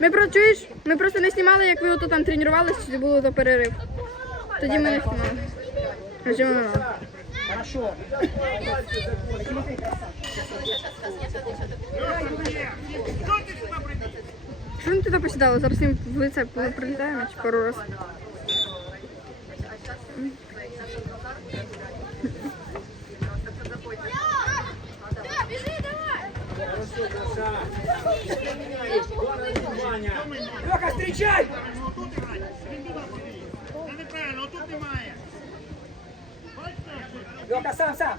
Ми про чуєш? Ми просто не знімали, як ви ото там тренувалися, чи було то перерив. Тоді ми не знімали. Режиму нема. Хорошо. Що вони туди посідали? Зараз їм в лице прилітає чи пару раз. Встречай! Неправильно, тут немає. Льоха, сам, сам.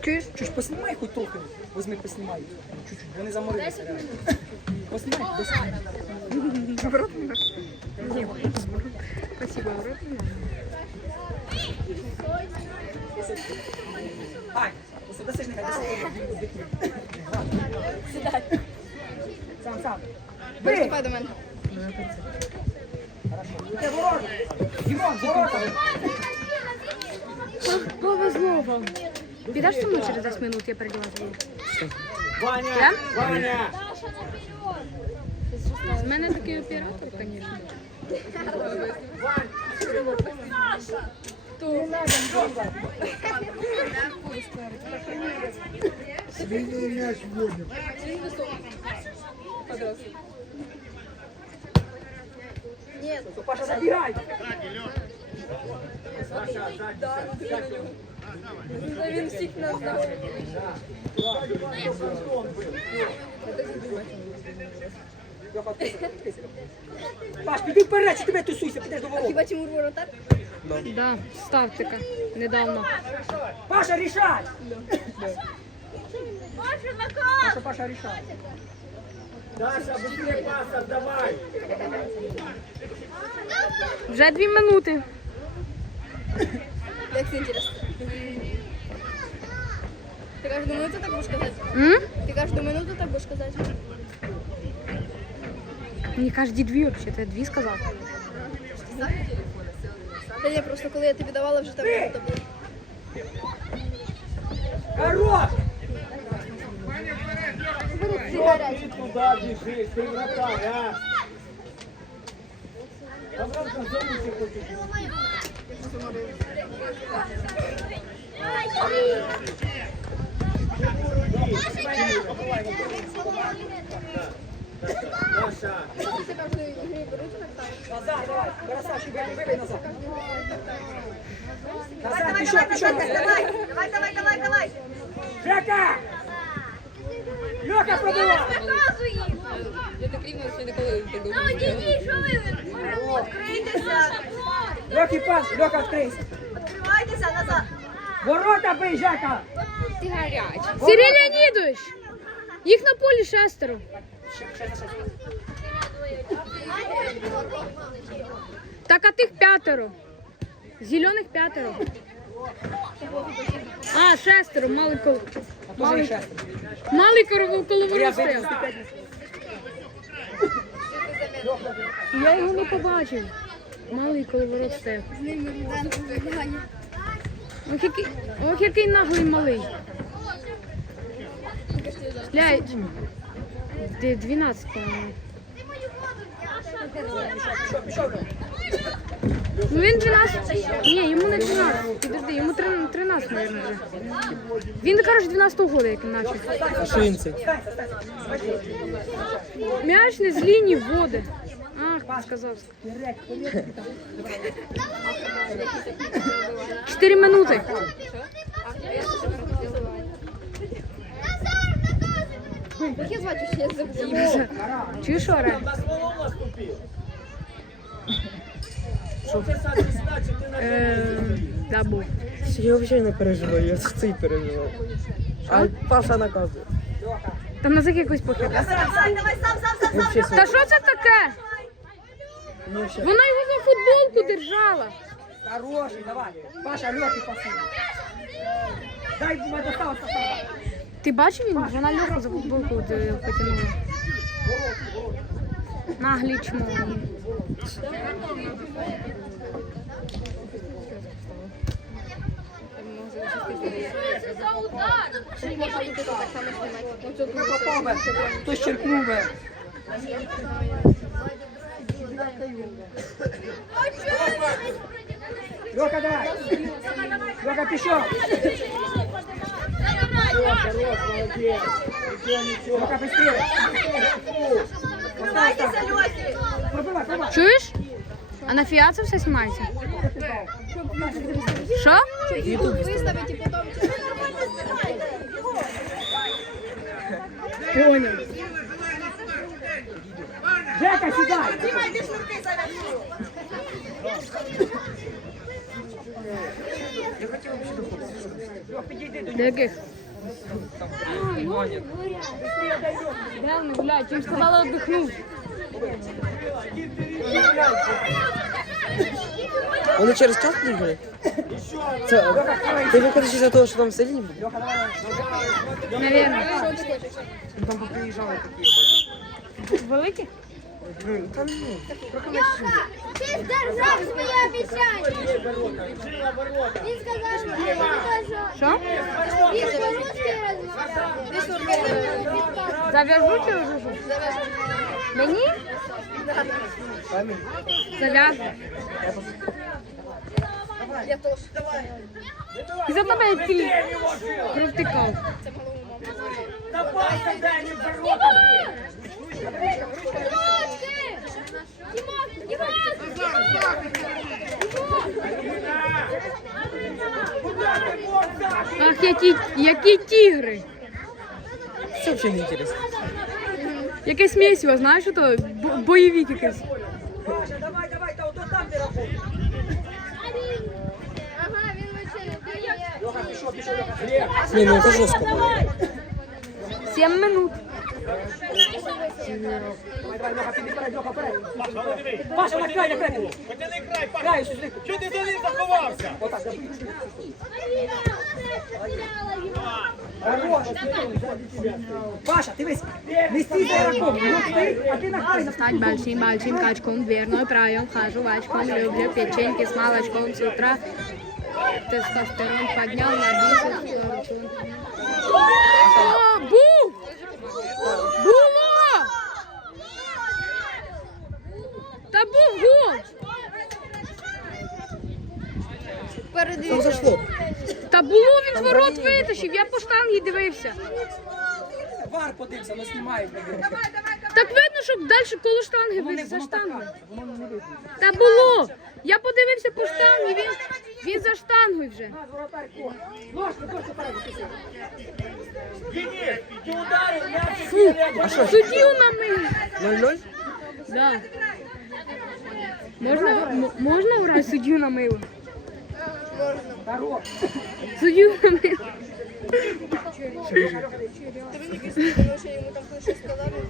Чуєш? Чуть поснімай хоч трохи. Возьми, поснімай. Чуть-чуть, вони заморилися. Поснімай, поснімай. В рот не спасибо, в рот не нехай, даси. Сідай. Сам, сам. Виступай до мене. Ворота! Дімон, ворота! Повезло вам. Підеш зі мною через 10 минут, я переділася. Ваня! Ваня! З мене такий оператор, звісно. Паша, забігай! Він всіх нас знав. Паш, піди вперед, що тебе тусуйся, підеш до ворот. Хіба Тимур воротар? Да, став така. Недавно. Паша, рішай! Паша, Паша, рішай. Даша, быстрее пас отдавай! Вже дві минути. Як це інтересно? Ти кожну минуту так будеш казати? М? Ти кожну минуту так будеш казати? Не кожні дві взагалі, я дві сказав. Та ні, просто коли я тобі давала, вже там минута була. Хорош! Туда бежишь, ты вратарь, а! Обратно в зону все хочешь. Даша! Назад, давай. Назад, пішов, пішов. Давай, давай, давай, давай. Жека! Льоха! Відкрийтеся! Льохи пас, Льоха, відкрийся. Відкривайтеся назад! Ворота бий, Жека! Сергій Леонідович! Їх на полі шестеро. Так, а тих п'ятеро. Зелених п'ятеро. А, шестеро, малий кол. Може, ще. Малий корову коловорот Я стояв. Я його не побачив. Малий коловорот стояв. З Руденко. Ох, який, ох, який наглий малий. Бля, де 12, по-моєму. Ну він 12. Ні, йому не 12. Підожди, йому 13, 13 мабуть, вже. Він, коротше, 12 года, як він почав. Шинці. М'яч не з лінії вводи. Ах, сказав. 4 минути. Як я звати, що я забула? Чуєш, Оре? На слово сам Е, Да, був. Я взагалі не переживаю, я цей переживав. А Паша наказує. Там сам, сам, сам. Та що це таке? Вона його за футболку держала. Хороший, давай. Паша, Льохи пасуй. Дай, достав, достав. Ти бачив він? Вона льоху за футболку е, потягнула. Чмо. Можна тут так само знімати. Оцю другу Попав Чуєш? А на фіа це все знімається? Що? Виставити потім. Понял. Жека, сідай. Знімайте шнурки зараз. Льох, підійди до До яких? Вони гуляють? Їм сказали віддихнути. Вони через час приїхали? Це, ти виходиш із-за того, що там селі не буде? Навірно. Ну, Там поприїжджали такі. Великі? Ну, там ні. Трохи менше. Ти здержав своє обіцяння. Він сказав, що він сказав, Що? він по-русски розмовляв. Зав'яжу чи розжужу? Мені? Пам'ять. Зав'яжу. Я теж. І за тебе я тіль провтикав. Паска дай не ворота. Ах, які, які тігри. Це взагалі не інтересно. Якесь місіво, знаєш, то Бо- бойовик якийсь. Давай, давай, та ото там де рахуй. Ага, він вообще не дає. Ні, ну це жорстко. Сім минут. Паша, на край, на край. Потяни край, сюди. Чого ти за ним заховався? Отак. Паша, не за рахом. Ну, а ти на край, большим, большим качком, дверной проем, хожу вачком, люблю печеньки с молочком с утра. Тестостерон поднял на 10 О, бу! Було! Та був гол! Там зашло. Та було він з ворот витащив, я по штангі дивився. Вар подився, ну знімають. Так видно, щоб далі коло штанги ви за штангою. Та було! Я подивився по штангі, він, він за штангою вже. Ложка, точно вперед. Денис, ти ударив, м'яч Фу, А що? суддю намив. 0-0? Да. Можна, м- можна урай суддю намив? Здорово.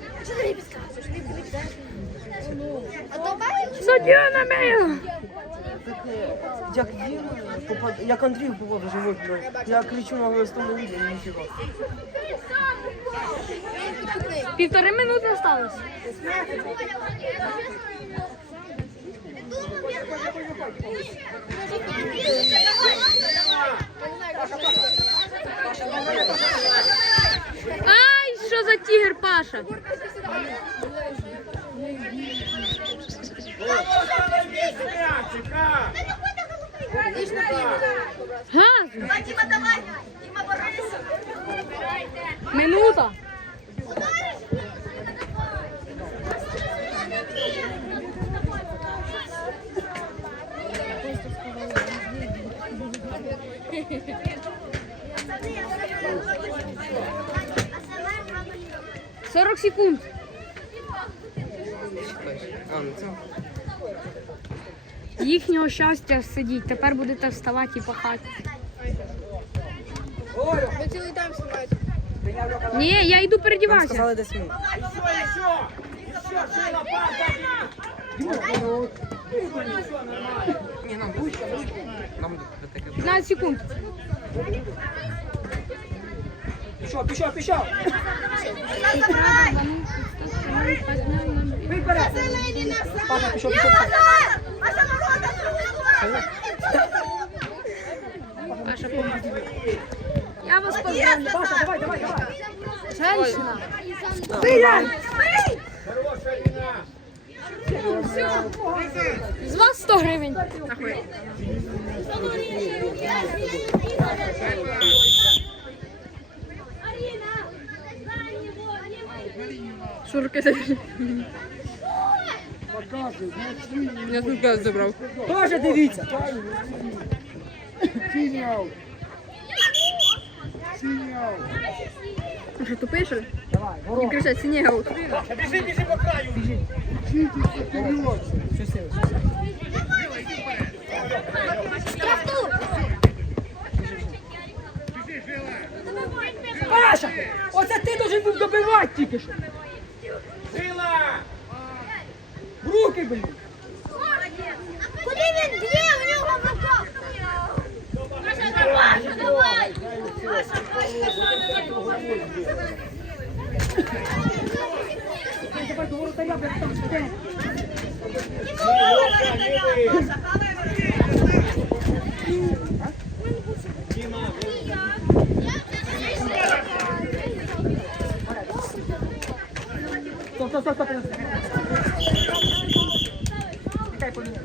Суддю. А то бачиш? Суддю намив. Як він як Андрій в живот. Я кричу на вистому відео, ніфіга. Півтори минути осталось. Ай, що за тігр, Паша? м'ячика. Газ! Давай! Діма, борися! Минута. Секунд. А, ну це. Їхнього щастя сидіть. Тепер будете вставати і пахати. Ви цілий тайм знімаєте. Ні, я йду нам передіватися. сказали десь минут. Ні, нам будь Нам таке. 15 секунд. Пішов, пішов, пішов. Виперед. Паша, пішов, пішов. Маша, ворота! Паша, помоги. Я вас поздравляю. Паша, давай, давай, давай. Женщина. Стріляй! З вас 100 гривень. Шурки Я тут газ забрав. Тоже дивіться. А що тупий, що ли? Давай, Не ворот. кричать, синєгов. Біжи, біжи по краю. Сили. Паша! Должен був добивати тільки що. Жила! В руки, блін. Куди він б'є? У нього в руках. Маша, давай, давай. Давай до воротаря, блядь, там сидить. Стоп, стоп, стоп. Чекай, поміняй.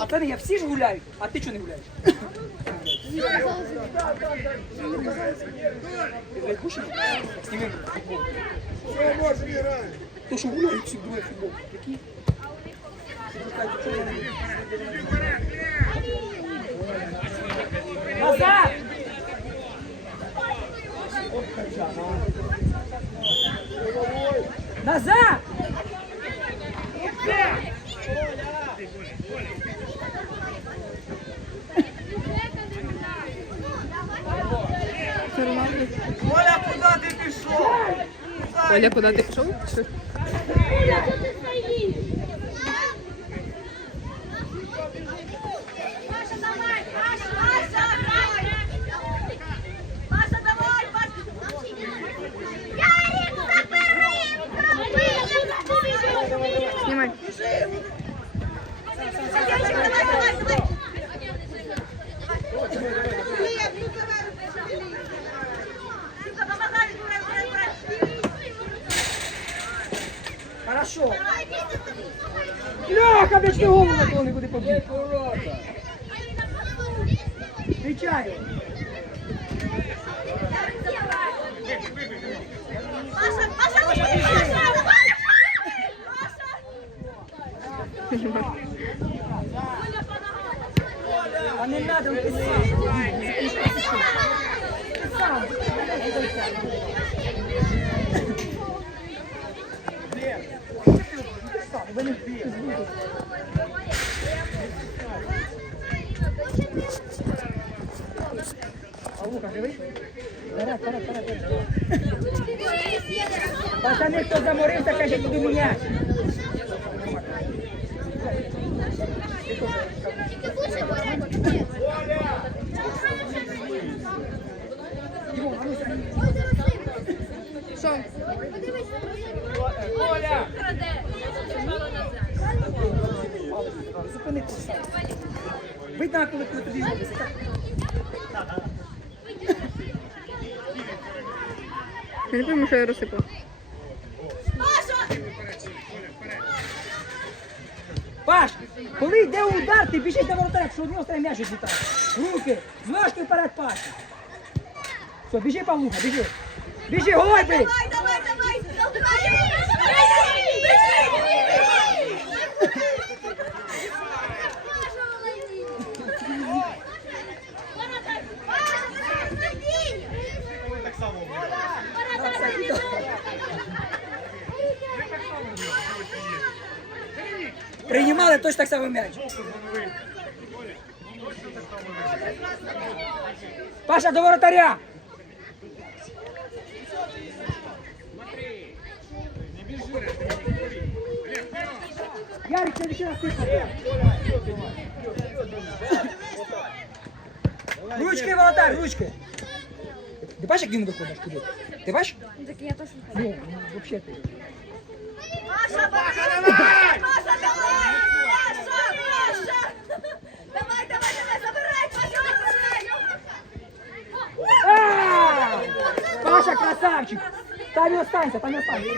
А це я, всі ж гуляють, а ти чого не гуляєш? Ти, блядь, кушай? Сніми футбол. То, що гуляють всі двоє футбол. Які? Назад! Назад! Оля, куди ти пішов? Оля, куди ти пішов? Що? Маша, давай. Маша, Маша, давай. Маша, давай. Маша. Ярик, забери. Знімай. Ярик, давай, давай, давай. Хорошо. Ляха, блядь, ти голову на кого не буде побити. Кричаю. Маша, Маша, Маша, давай. А не надо писати. Сам. Сам, ви не збудете. А Лука, живий? Вперед, вперед, вперед, вперед. Пацани, хто заморився, каже, буду міняти. Що? Оля! Зупинитися. Видно, коли тобі. Я не пойму, що я розсипав. Паш, коли йде удар, ти біжиш на воротаря, якщо у нього стає м'яч злітає. Руки, ножки вперед пас. Все, біжи, Павлуха, біжи. Біжи. Давай, давай, давай. Приймали точно так само м'яч. Паша, до воротаря. Ярик, следующий раз ты. Ручки, воротарь, ручки. Ти бачиш, як він виходиш туди? Ти бачиш? Так я теж Ні, ну, взагалі ти. Маша, Маша, давай! Маша, давай! Маша, Маша! Там і останься, там і останься.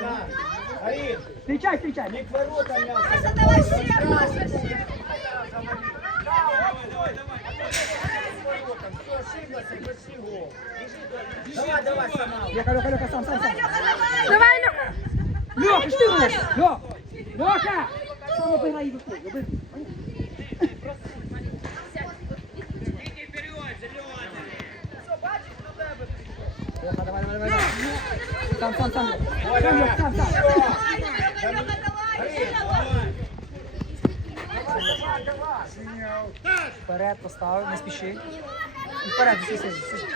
Арин, Встречай, встречай. не к воротам мясо. Паша, давай ошиблся, проси гол. Давай, давай, сама. Леха, Леха, Леха, сам, сам, сам. Давай, Льоха. Леха, що ти робиш? Леха! Леха! Сам обіграй і виходь, обіграй. Леха, давай, давай, давай. Сам, сам, сам. Сам, сам, сам. Вперед поставив, не спіши. Вперед, сі, сі, сі.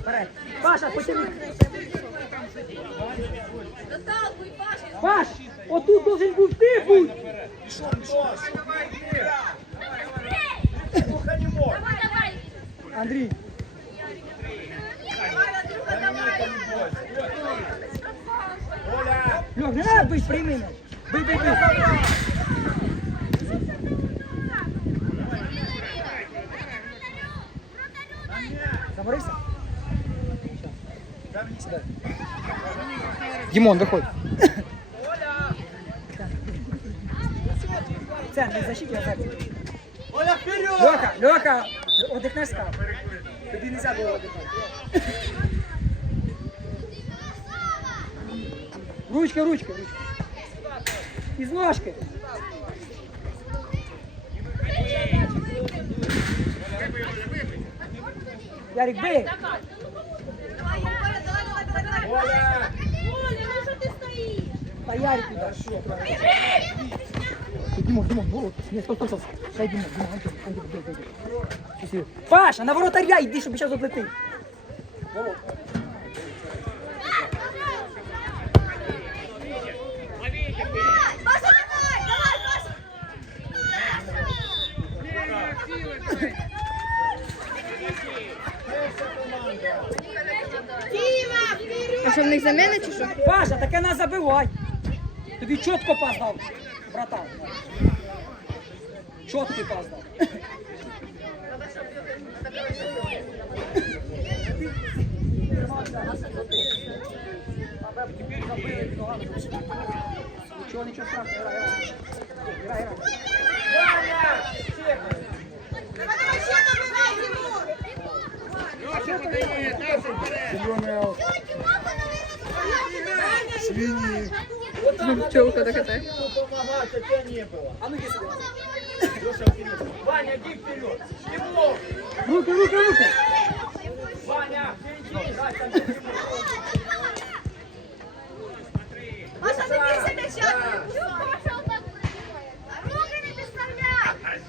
Вперед. Паша, потягни. Паш, отут должен був ти бути. Андрій. Льох, не треба бить, прийми мене. Бий, бий, бий. Заморився? Сідай. Дімон, виходь. Центр, защиті. Оля, вперед! Льоха, Льоха, отдихнеш сказав. Тобі не можна було отдихнути. Ручка, ручка, ручка. Із ножки. Ярик, бей. Оля! Та Ярик туда. Димон, Димон, ворот. Нет, стой, стой, стой. Дай Димон, Димон, Антон, Антон, бей. Красиво. Паша, на воротаря йди, щоб зараз отлетив. Ворот. Паша, давай, давай, Паша. Дима, вперед! Що в них заміни чи що? Паша, таке нас забивай. Тобі чітко пас дав, братан. Чіткий пас дав. Нічого, нічого страшного, грай, грай. Грай, грай. Давай, давай, ще добивай, Тимур! Пчелка докатай. Помогать, а тебя не было. А ну иди сюда. Леша, вперед. Ваня, иди вперед. Тимур! Руки, руки, руки. Ваня, впереди. Дай там вперед. Паша, не бейся мяча! Руки не підставляй!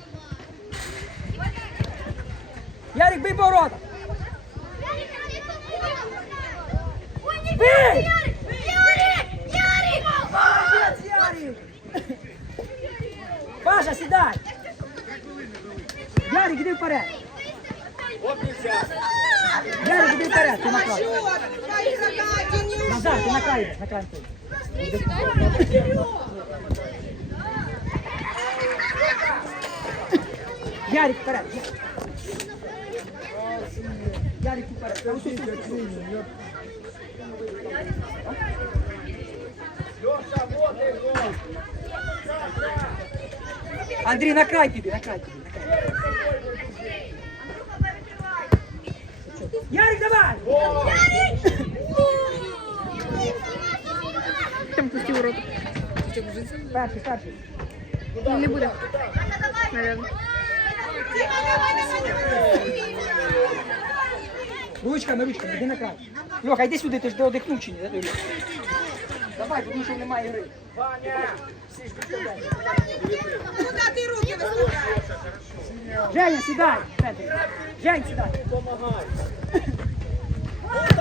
Ярик, бий поворота. Ой, не Бей! бей! Ярик! Ярик! Ярик! Молодець, Ярик. Паша, сідай. Ярик, іди вперед. Ярик, іди вперед, ти на край. Назад, ти на край, на край. Ярик, вперед. Ярик, вперед. Леша, вот и гол. Андрій, на край тобі, на край на край. Ярик, давай! Там пусті ворота. Перший, перший. Ну, не буде. Наверно. Ручками, ручками, йди на край. Льоха, йди сюди, ти ж до одихнув чи ні? Давай, тому що немає гри. Ваня! Куди ти руки виставляєш? Женя, сідай. Петр. Жень, сідай. Помогай.